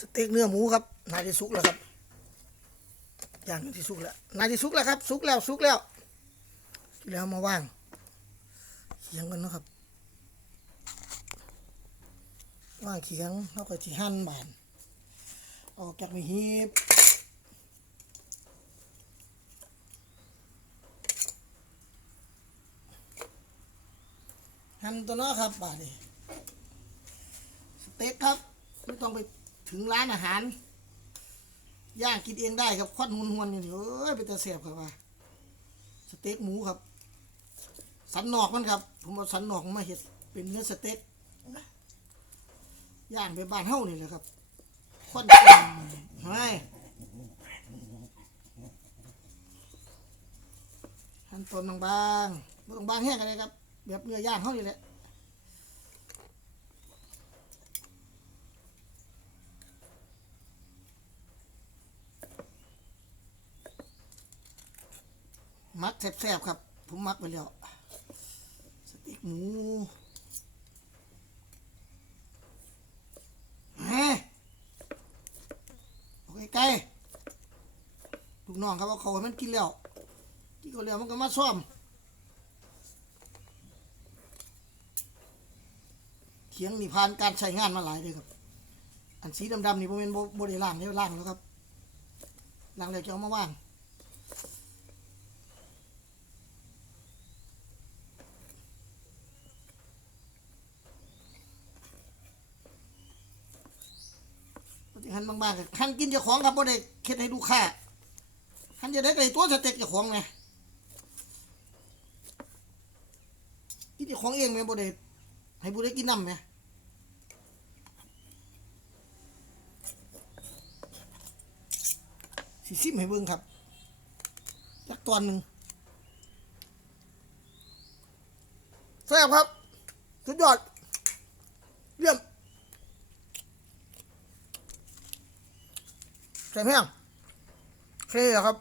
สเต็กเนื้อหมูครับนายที่สุกแล้วครับย่างที่สุกแล้วนายที่สุกแล้วครับ สุกแล้วสุกแล้วที่แล้วมาว่างเขียงกันนะครับว่างเขียงแล้วก็ที่หั่นบาน ออกจากมีฮีบหั่นตัวนาะครับบาดนี้สเต็กครับไม่ต้องไป ถึงร้านอาหาร ย่างกินเองได้ครับควันหวนอยู่นี่เอ้ยเป็นตาเสียบครับว่าสเต็กหมูครับ สันนอกมันครับ ผมเอาสันนอกมาเห็ดเป็นเนื้อสเต็กย่างไปบ้านเฮ้านี่แหละครับควันเฮ้ยหั่นต้นบางๆไม่ต้องบางแห้งอะไรครับ แบบเนื้อย่างเฮ้านี่แหละ มักแซ่บๆครับ ผมมักไปแล้วสเต็กหมูเฮ้ยโอเคไกลๆลูกน้องครับเอาเขาให้มันกินแล้ว กินก็แล้วมันก็มาซ่อมเขียงนี่ผ่านการใช้งานมาหลายเลยครับ อันสีดำๆนี่ผมเป็นโบได้ล่างได้ล่างแล้วครับล่างแล้วจะเอามาว่าง หันบางๆกับหันกินเจ้าของครับบ่ได้เค็ดให้ดูค่าหันจะได้ไก่ตัวสเต็กเจ้าของไงกินเจ้าของเองไหมบ่ได้ให้บ่ได้กินน้ำไหมสิซิมให้เบิ่งครับจักตอนหนึ่งแซ่บครับ สุดยอด เยี่ยม ใส่แห้งโอเคครับ